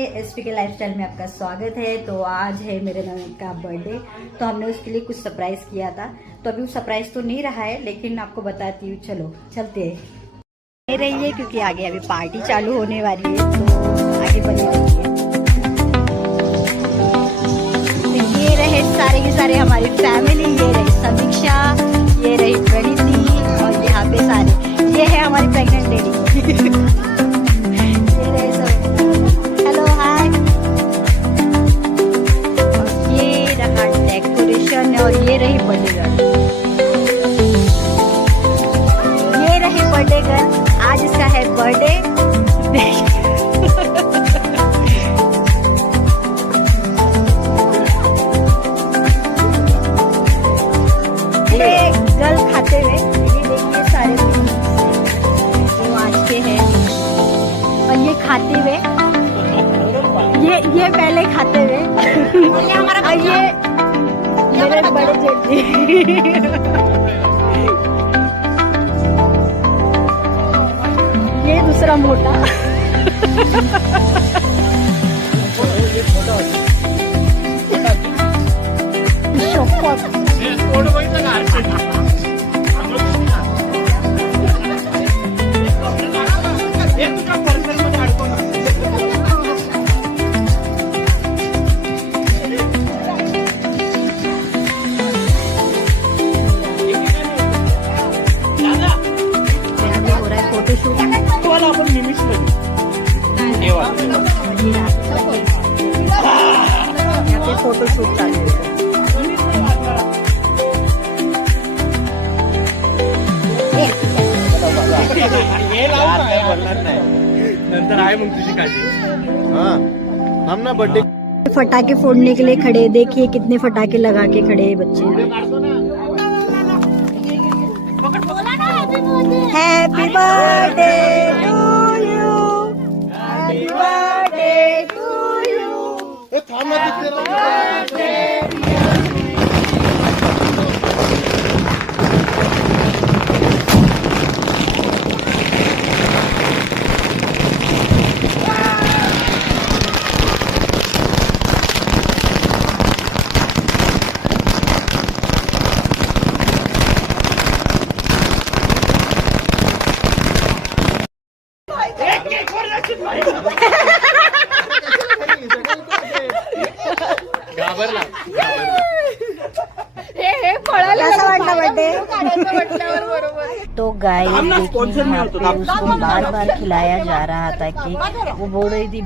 SPK lifestyle में आपका स्वागत है। तो आज है मेरे ननद का बर्थडे, तो हमने उसके लिए कुछ सरप्राइज किया था। तो अभी वो सरप्राइज तो नहीं रहा है, लेकिन आपको बताती हूँ। चलो चलते हैं। नहीं रही है क्योंकि आगे अभी पार्टी चालू होने वाली है, तो आगे बनी रही है। तो ये रहे सारे के सारे हमारी फैमिली, ये रही समीक्षा, ये रही प्रणीति, और यहाँ पे सारे ये है हमारी प्रेग्नेंट लेडी। ये रहे सब। Hello hi. और ये रहा डेकोरेशन, और ये रही बर्थडे गर्ल। ये रही बर्थडे गर्ल, आज इसका है बर्थडे। ये गर्ल खाते हुए, ये देखिए सारे जो आज के हैं, और ये खाते हुए, ये पहले खाते हुए, और ये मेरे बड़े जेठ। ये दूसरा मोटा। फोटोशूट चालू है। नंतर आहे मग तुझी काळजी। हम ना बर्थडे फटाके फोड़ने के लिए खड़े, देखिए कितने फटाके लगा के खड़े हैं बच्चे। Happy birthday to you, happy birthday to you. थांब ना घाबरला। कैसा वाटला बर्थडे? तो गाइस देखिए, यहाँ पे उसको बार बार खिलाया जा रहा था कि वो बोल रही थी